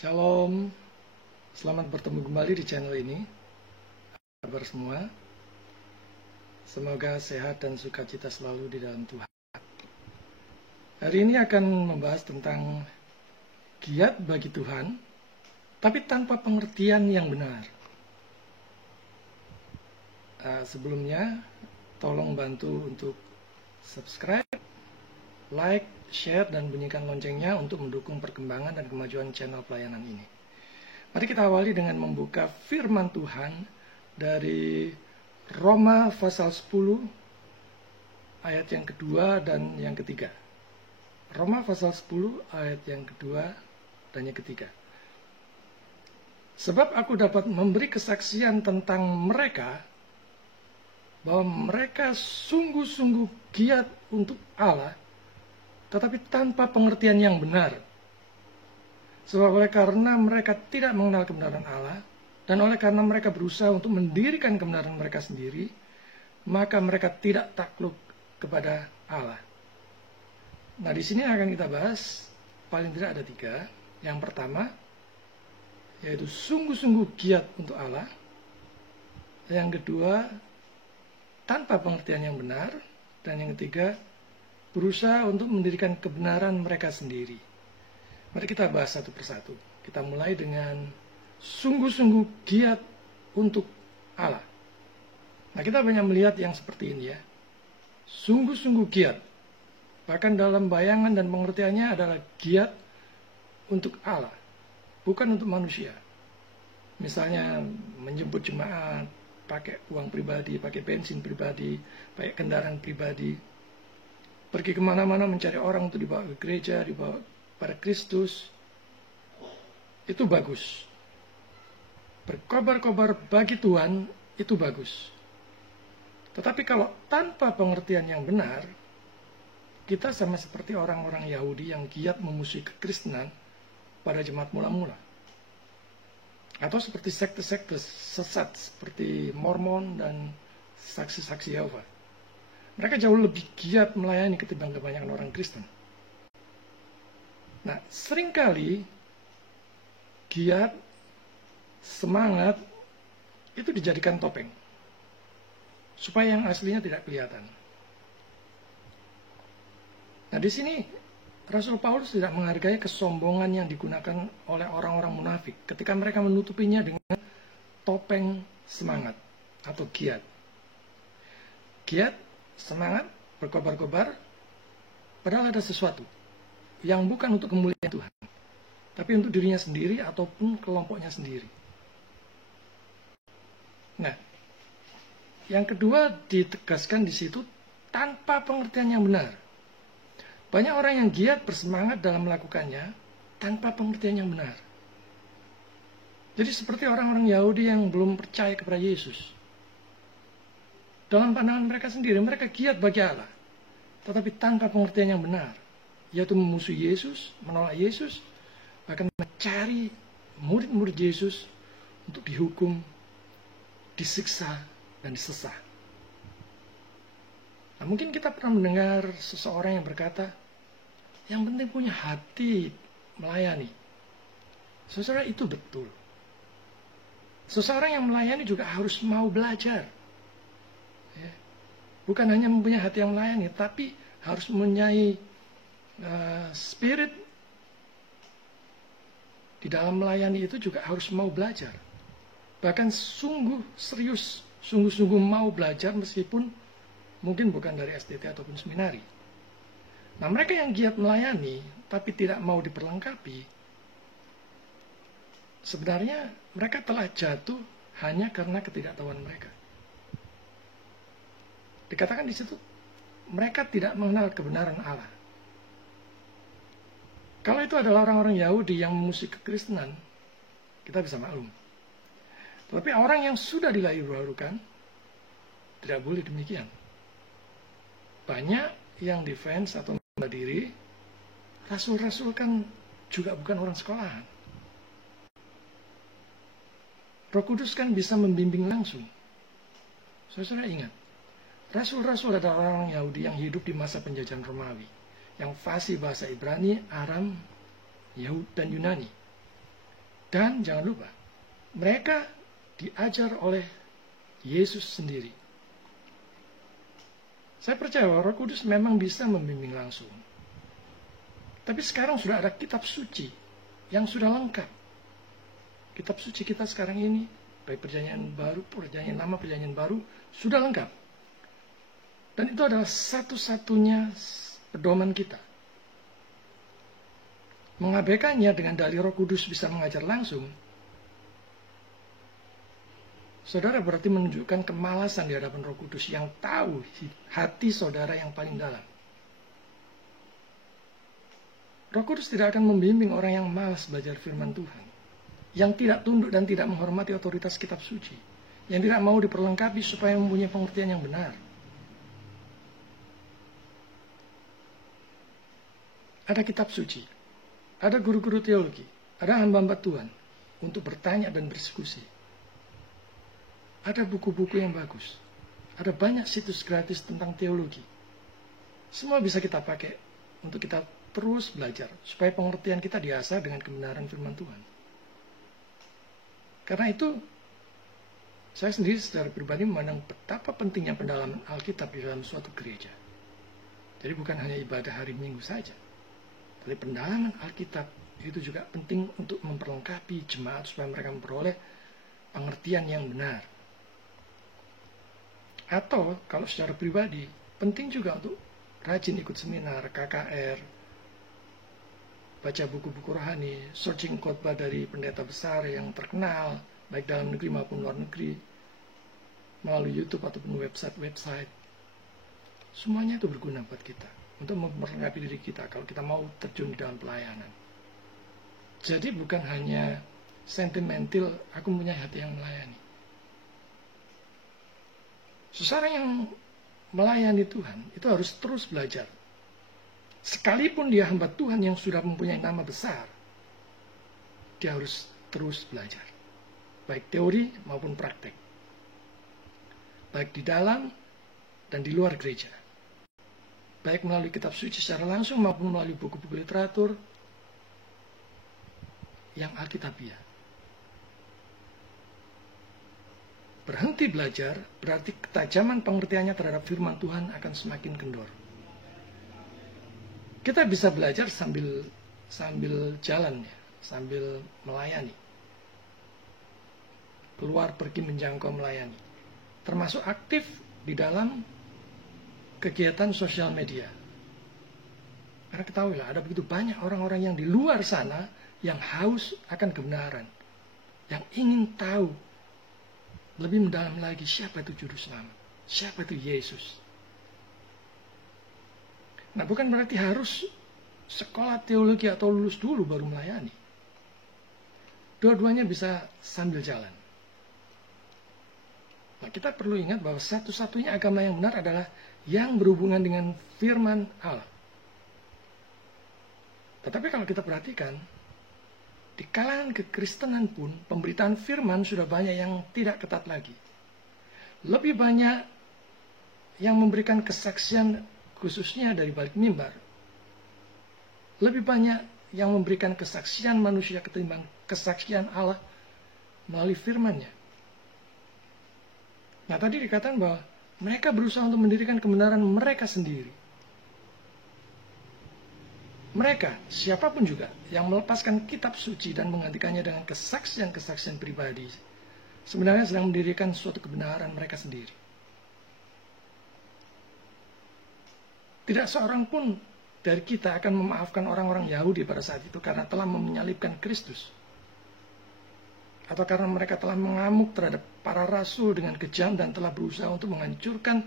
Shalom, selamat bertemu kembali di channel ini. Apa kabar semua? Semoga sehat dan sukacita selalu di dalam Tuhan. Hari ini akan membahas tentang giat bagi Tuhan, tapi tanpa pengertian yang benar. Sebelumnya, tolong bantu untuk subscribe, like, share, dan bunyikan loncengnya untuk mendukung perkembangan dan kemajuan channel pelayanan ini. Mari kita awali dengan membuka firman Tuhan dari Roma pasal 10 ayat yang kedua dan yang ketiga. Roma pasal 10 ayat yang kedua dan yang ketiga. Sebab aku dapat memberi kesaksian tentang mereka bahwa mereka sungguh-sungguh giat untuk Allah, tetapi tanpa pengertian yang benar. Sebab oleh karena mereka tidak mengenal kebenaran Allah, dan oleh karena mereka berusaha untuk mendirikan kebenaran mereka sendiri, maka mereka tidak takluk kepada Allah. Nah, di sini akan kita bahas, paling tidak ada 3. Yang pertama, yaitu sungguh-sungguh giat untuk Allah. Yang kedua, tanpa pengertian yang benar. Dan yang ketiga, berusaha untuk mendirikan kebenaran mereka sendiri. Mari kita bahas satu persatu. Kita mulai dengan sungguh-sungguh giat untuk Allah. Nah, kita banyak melihat yang seperti ini ya. Sungguh-sungguh giat. Bahkan dalam bayangan dan pengertiannya adalah giat untuk Allah, bukan untuk manusia. Misalnya menjemput jemaat, pakai uang pribadi, pakai bensin pribadi, pakai kendaraan pribadi. Pergi kemana-mana mencari orang untuk dibawa ke gereja, dibawa pada Kristus. Itu bagus. Berkobar-kobar bagi Tuhan, itu bagus. Tetapi kalau tanpa pengertian yang benar, kita sama seperti orang-orang Yahudi yang giat memusuhi kekristenan pada jemaat mula-mula. Atau seperti sekte-sekte sesat, seperti Mormon dan saksi-saksi Yehova. Mereka jauh lebih giat melayani ketimbang kebanyakan orang Kristen. Nah, seringkali giat, semangat, itu dijadikan topeng. Supaya yang aslinya tidak kelihatan. Nah, di sini Rasul Paulus tidak menghargai kesombongan yang digunakan oleh orang-orang munafik ketika mereka menutupinya dengan topeng semangat atau giat. Giat, semangat, berkobar-kobar, padahal ada sesuatu yang bukan untuk kemuliaan Tuhan, tapi untuk dirinya sendiri ataupun kelompoknya sendiri. Nah, yang kedua ditegaskan di situ tanpa pengertian yang benar. Banyak orang yang giat bersemangat dalam melakukannya tanpa pengertian yang benar. Jadi seperti orang-orang Yahudi yang belum percaya kepada Yesus. Dalam pandangan mereka sendiri, mereka giat bagi Allah. Tetapi tanpa pengertian yang benar. Yaitu memusuhi Yesus, menolak Yesus, bahkan mencari murid-murid Yesus untuk dihukum, disiksa, dan disesah. Nah, mungkin kita pernah mendengar seseorang yang berkata, yang penting punya hati melayani. Saudara, itu betul. Seseorang yang melayani juga harus mau belajar. Bukan hanya mempunyai hati yang melayani, tapi harus mempunyai spirit di dalam melayani itu juga harus mau belajar. Bahkan sungguh serius, sungguh-sungguh mau belajar meskipun mungkin bukan dari SDT ataupun seminari. Nah, mereka yang giat melayani tapi tidak mau diperlengkapi, sebenarnya mereka telah jatuh hanya karena ketidaktahuan mereka. Dikatakan di situ, mereka tidak mengenal kebenaran Allah. Kalau itu adalah orang-orang Yahudi yang memusuhi kekristenan, kita bisa maklum. Tetapi orang yang sudah dilahirkan, tidak boleh demikian. Banyak yang defense atau membela diri, rasul-rasul kan juga bukan orang sekolahan. Roh Kudus kan bisa membimbing langsung. Saudara ingat, rasul-rasul adalah orang Yahudi yang hidup di masa penjajahan Romawi, yang fasih bahasa Ibrani, Aram, Yahud, dan Yunani. Dan jangan lupa, mereka diajar oleh Yesus sendiri. Saya percaya bahwa Roh Kudus memang bisa membimbing langsung. Tapi sekarang sudah ada kitab suci yang sudah lengkap. Kitab suci kita sekarang ini, baik perjanjian baru, perjanjian lama, perjanjian baru, sudah lengkap. Dan itu adalah satu-satunya pedoman kita. Mengabaikannya dengan dalih Roh Kudus bisa mengajar langsung, saudara berarti menunjukkan kemalasan di hadapan Roh Kudus yang tahu hati saudara yang paling dalam. Roh Kudus tidak akan membimbing orang yang malas belajar firman Tuhan, yang tidak tunduk dan tidak menghormati otoritas kitab suci, yang tidak mau diperlengkapi supaya mempunyai pengertian yang benar. Ada kitab suci, ada guru-guru teologi, ada hamba-hamba Tuhan untuk bertanya dan berdiskusi. Ada buku-buku yang bagus. Ada banyak situs gratis tentang teologi. Semua bisa kita pakai untuk kita terus belajar, supaya pengertian kita diasah dengan kebenaran firman Tuhan. Karena itu, saya sendiri secara pribadi memandang betapa pentingnya pendalaman Alkitab di dalam suatu gereja. Jadi bukan hanya ibadah hari Minggu saja, tapi pendalaman Alkitab itu juga penting untuk memperlengkapi jemaat supaya mereka memperoleh pengertian yang benar. Atau kalau secara pribadi, penting juga untuk rajin ikut seminar, KKR, baca buku-buku rohani, searching khotbah dari pendeta besar yang terkenal, baik dalam negeri maupun luar negeri, melalui YouTube ataupun website-website. Semuanya itu berguna buat kita, untuk memperlengkapi diri kita kalau kita mau terjun di dalam pelayanan. Jadi bukan hanya sentimental, aku punya hati yang melayani. Seseorang yang melayani Tuhan itu harus terus belajar. Sekalipun dia hamba Tuhan yang sudah mempunyai nama besar, dia harus terus belajar. Baik teori maupun praktek. Baik di dalam dan di luar gereja. Baik melalui kitab suci secara langsung maupun melalui buku-buku literatur yang alkitabiah. Berhenti belajar berarti ketajaman pengertiannya terhadap firman Tuhan akan semakin kendor. Kita bisa belajar sambil jalan ya, sambil melayani. Keluar pergi menjangkau melayani. Termasuk aktif di dalam kegiatan sosial media. Karena ketahuilah ada begitu banyak orang-orang yang di luar sana yang haus akan kebenaran, yang ingin tahu lebih mendalam lagi siapa itu juru selamat, siapa itu Yesus. Nah, bukan berarti harus sekolah teologi atau lulus dulu baru melayani. Dua-duanya bisa sambil jalan. Nah, kita perlu ingat bahwa satu-satunya agama yang benar adalah yang berhubungan dengan firman Allah. Tetapi kalau kita perhatikan, di kalangan kekristenan pun, pemberitaan firman sudah banyak yang tidak ketat lagi. Lebih banyak yang memberikan kesaksian khususnya dari balik mimbar. Lebih banyak yang memberikan kesaksian manusia ketimbang kesaksian Allah melalui firman-Nya. Nah, tadi dikatakan bahwa mereka berusaha untuk mendirikan kebenaran mereka sendiri. Mereka, siapapun juga, yang melepaskan kitab suci dan menggantikannya dengan kesaksian-kesaksian pribadi, sebenarnya sedang mendirikan suatu kebenaran mereka sendiri. Tidak seorang pun dari kita akan memaafkan orang-orang Yahudi pada saat itu karena telah menyalibkan Kristus. Atau karena mereka telah mengamuk terhadap para rasul dengan kejam dan telah berusaha untuk menghancurkan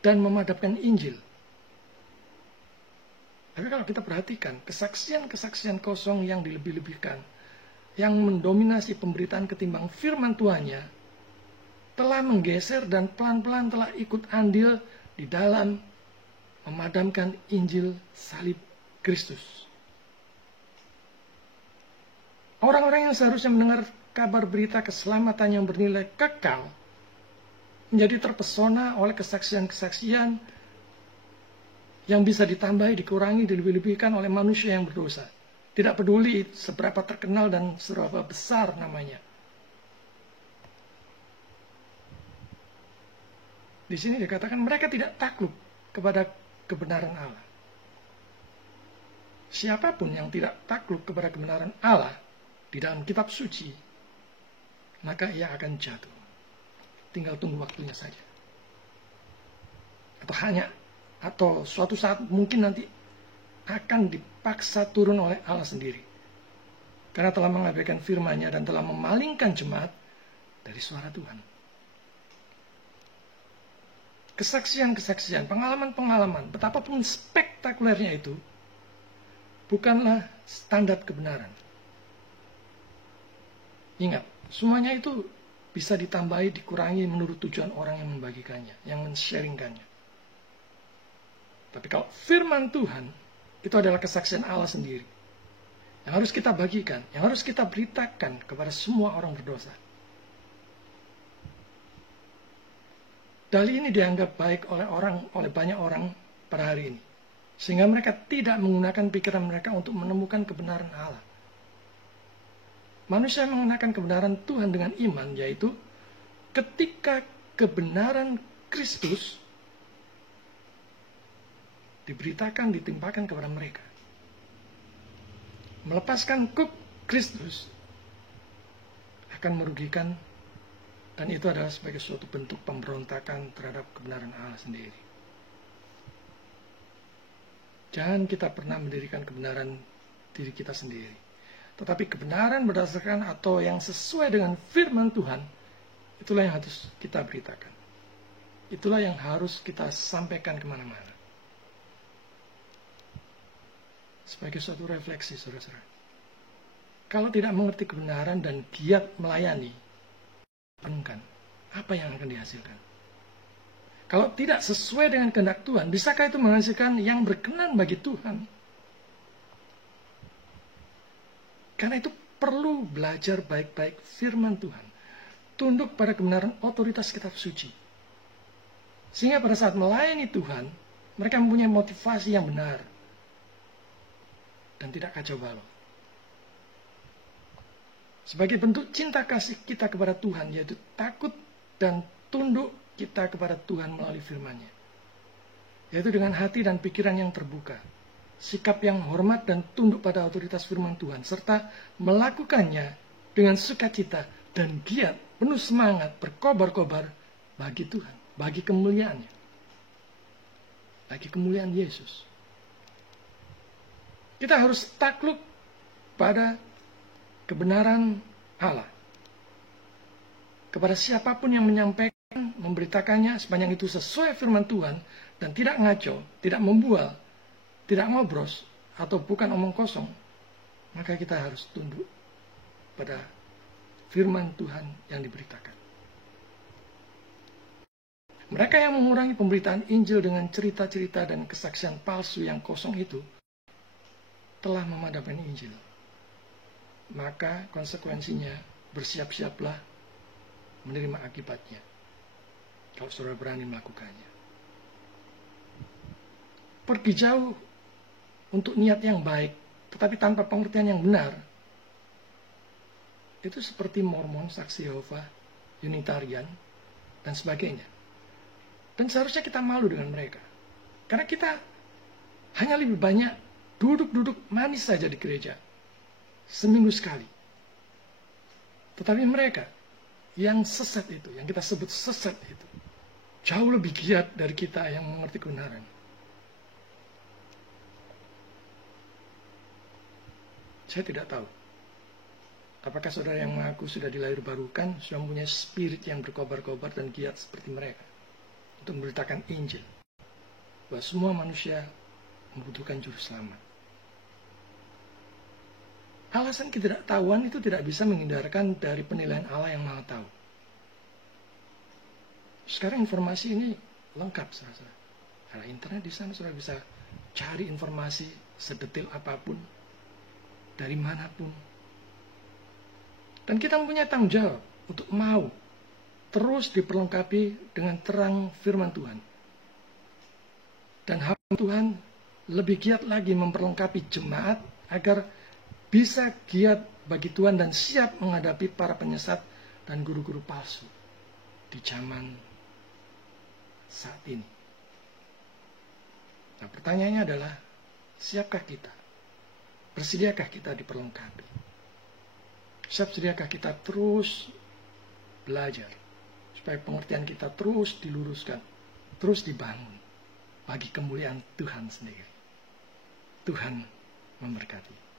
dan memadamkan Injil. Tapi kalau kita perhatikan, kesaksian-kesaksian kosong yang dilebih-lebihkan, yang mendominasi pemberitaan ketimbang firman Tuhannya, telah menggeser dan pelan-pelan telah ikut andil di dalam memadamkan Injil salib Kristus. Orang-orang yang seharusnya mendengar kabar berita keselamatan yang bernilai kekal, menjadi terpesona oleh kesaksian-kesaksian yang bisa ditambahi, dikurangi, dilebih-lebihkan oleh manusia yang berdosa. Tidak peduli seberapa terkenal dan seberapa besar namanya. Di sini dikatakan mereka tidak takluk kepada kebenaran Allah. Siapapun yang tidak takluk kepada kebenaran Allah di dalam kitab suci, maka ia akan jatuh. Tinggal tunggu waktunya saja. Atau suatu saat mungkin nanti akan dipaksa turun oleh Allah sendiri. Karena telah mengabaikan firman-Nya dan telah memalingkan jemaat dari suara Tuhan. Kesaksian-kesaksian, pengalaman-pengalaman, betapapun spektakulernya itu, bukanlah standar kebenaran. Ingat, semuanya itu bisa ditambahi, dikurangi menurut tujuan orang yang membagikannya, yang men-sharingkannya. Tapi kalau firman Tuhan, itu adalah kesaksian Allah sendiri. Yang harus kita bagikan, yang harus kita beritakan kepada semua orang berdosa. Dalil ini dianggap baik oleh banyak orang pada hari ini. Sehingga mereka tidak menggunakan pikiran mereka untuk menemukan kebenaran Allah. Manusia mengenakan kebenaran Tuhan dengan iman, yaitu ketika kebenaran Kristus diberitakan, ditimpakan kepada mereka. Melepaskan kuk Kristus akan merugikan, dan itu adalah sebagai suatu bentuk pemberontakan terhadap kebenaran Allah sendiri. Jangan kita pernah mendirikan kebenaran diri kita sendiri. Tetapi kebenaran berdasarkan atau yang sesuai dengan firman Tuhan, itulah yang harus kita beritakan. Itulah yang harus kita sampaikan kemana-mana. Sebagai suatu refleksi, saudara-saudara. Kalau tidak mengerti kebenaran dan giat melayani, apa yang akan dihasilkan? Kalau tidak sesuai dengan kehendak Tuhan, bisakah itu menghasilkan yang berkenan bagi Tuhan? Karena itu perlu belajar baik-baik firman Tuhan. Tunduk pada kebenaran otoritas kitab suci. Sehingga pada saat melayani Tuhan, mereka mempunyai motivasi yang benar. Dan tidak kacau balau. Sebagai bentuk cinta kasih kita kepada Tuhan, yaitu takut dan tunduk kita kepada Tuhan melalui firman-Nya. Yaitu dengan hati dan pikiran yang terbuka, sikap yang hormat dan tunduk pada otoritas firman Tuhan, serta melakukannya dengan sukacita dan giat, penuh semangat, berkobar-kobar bagi Tuhan, bagi kemuliaan-Nya, bagi kemuliaan Yesus. Kita harus takluk pada kebenaran Allah. Kepada siapapun yang menyampaikan, memberitakannya, sepanjang itu sesuai firman Tuhan, dan tidak ngaco, tidak membual, tidak ngobros, atau bukan omong kosong, maka kita harus tunduk pada firman Tuhan yang diberitakan. Mereka yang mengurangi pemberitaan Injil dengan cerita-cerita dan kesaksian palsu yang kosong itu, telah memadamkan Injil. Maka konsekuensinya bersiap-siaplah menerima akibatnya kalau saudara berani melakukannya. Pergi jauh untuk niat yang baik tetapi tanpa pengertian yang benar, itu seperti Mormon, Saksi Yehova, Unitarian, dan sebagainya. Dan seharusnya kita malu dengan mereka, karena kita hanya lebih banyak duduk-duduk manis saja di gereja seminggu sekali. Tetapi mereka yang sesat itu, yang kita sebut sesat itu, jauh lebih giat dari kita yang mengerti kebenaran. Saya tidak tahu apakah saudara yang mengaku sudah dilahir barukan, sudah mempunyai spirit yang berkobar-kobar dan giat seperti mereka untuk memberitakan Injil, bahwa semua manusia membutuhkan juru selamat. Alasan ketidaktahuan itu tidak bisa menghindarkan dari penilaian Allah yang Maha Tahu. Sekarang informasi ini lengkap, saudara. Karena internet di sana saudara bisa cari informasi sedetail apapun, dari manapun. Dan kita mempunyai tanggung jawab untuk mau terus diperlengkapi dengan terang firman Tuhan. Dan hamba Tuhan lebih giat lagi memperlengkapi jemaat agar bisa giat bagi Tuhan dan siap menghadapi para penyesat dan guru-guru palsu di zaman saat ini. Nah, pertanyaannya adalah, siapkah kita? Bersediakah kita diperlengkapi? Sediakah kita terus belajar supaya pengertian kita terus diluruskan, terus dibangun bagi kemuliaan Tuhan sendiri. Tuhan memberkati.